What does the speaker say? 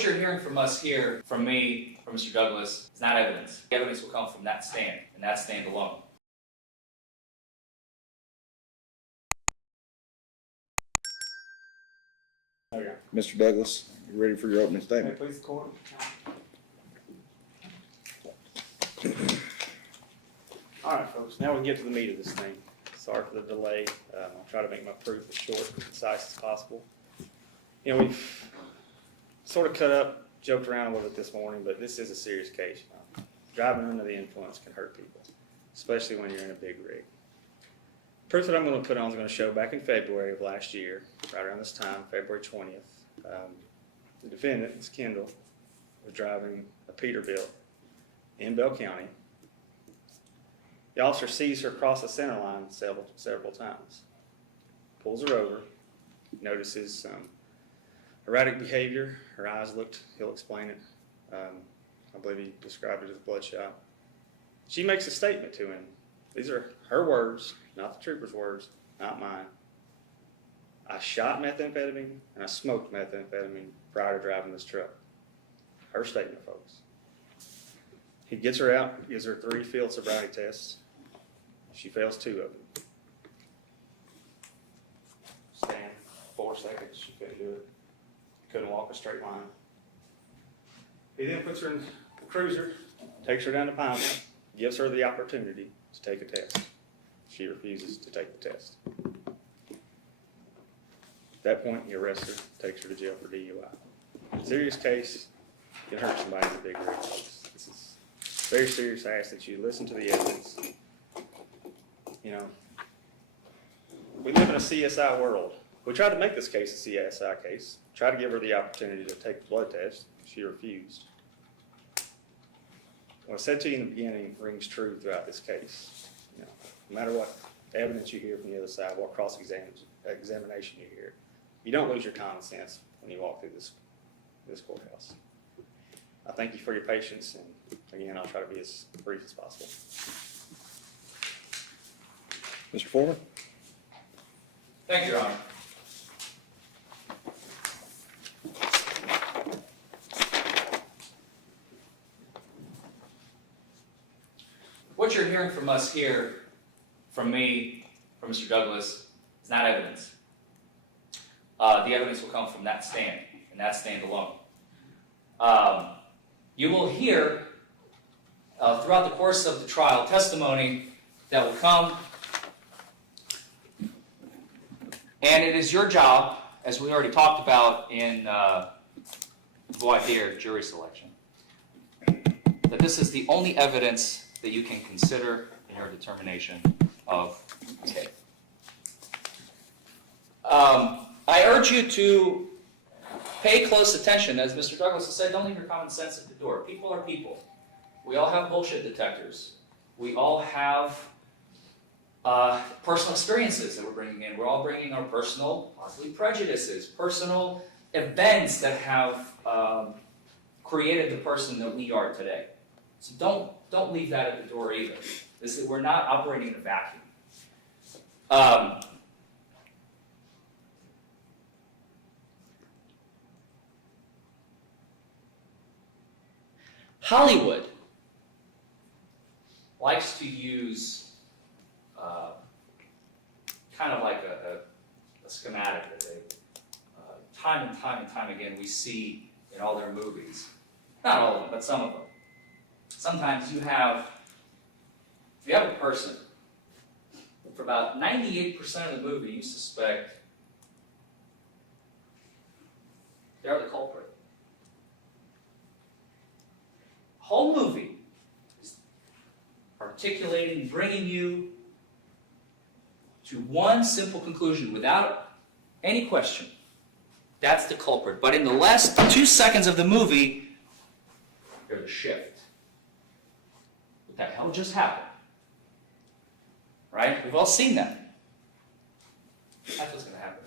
What you're hearing from us here, from me, from Mr. Douglas, is not evidence. The evidence will come from that stand, and that stand alone. Okay. Mr. Douglas, you ready for your opening May statement? it please the court. All right, folks, now we can get to the meat of this thing. Sorry for the delay. I'll try to make my proof as short and concise as possible. You know, we've sort of cut up, joked around a little bit this morning, but this is a serious case. Driving under the influence can hurt people, especially when you're in a big rig. Proof that I'm going to put on is going to show back in February of last year, right around this time, February 20th. The defendant, Ms. Kendall, was driving a Peterbilt in Bell County. The officer sees her cross the center line several times, pulls her over, notices some erratic behavior. Her eyes looked, he'll explain it. I believe he described it as bloodshot. She makes a statement to him. These are her words, not the trooper's words, not mine. I shot methamphetamine and I smoked methamphetamine prior to driving this truck. Her statement, folks. He gets her out, gives her 3 field sobriety tests. She fails 2 of them. Stand 4 seconds, she couldn't do it. Couldn't walk a straight line. He then puts her in the cruiser, takes her down to Pineville, gives her the opportunity to take a test. She refuses to take the test. At that point, he arrests her, takes her to jail for DUI. Serious case, you can hurt somebody in a big rig, folks. This is very serious. I ask that you listen to the evidence. You know, we live in a CSI world. We tried to make this case a CSI case, tried to give her the opportunity to take the blood test. She refused. What I said to you in the beginning rings true throughout this case. You know, no matter what evidence you hear from the other side, what cross-examination you hear, you don't lose your common sense when you walk through this courthouse. I thank you for your patience, and again, I'll try to be as brief as possible. Mr. Forman? Thank you, Your Honor. What you're hearing from us here, from me, from Mr. Douglas, is not evidence. The evidence will come from that stand, and that stand alone. You will hear, throughout the course of the trial, testimony that will come, and it is your job, as we already talked about in voir dire, jury selection, that this is the only evidence that you can consider in your determination of guilt. I urge you to pay close attention. As Mr. Douglas has said, don't leave your common sense at the door. People are people. We all have bullshit detectors. We all have personal experiences that we're bringing in. We're all bringing our personal, possibly prejudices, personal events that have created the person that we are today. So don't leave that at the door either. We're not operating in a vacuum. Hollywood likes to use kind of like a schematic that they, time and time again, we see in all their movies. Not all of them, but some of them. Sometimes you have a person, for about 98% of the movie, you suspect they're the culprit. The whole movie is articulating, bringing you to one simple conclusion without any question. That's the culprit. But in the last 2 seconds of the movie, there's a shift. What the hell just happened? Right? We've all seen that. That's what's going to happen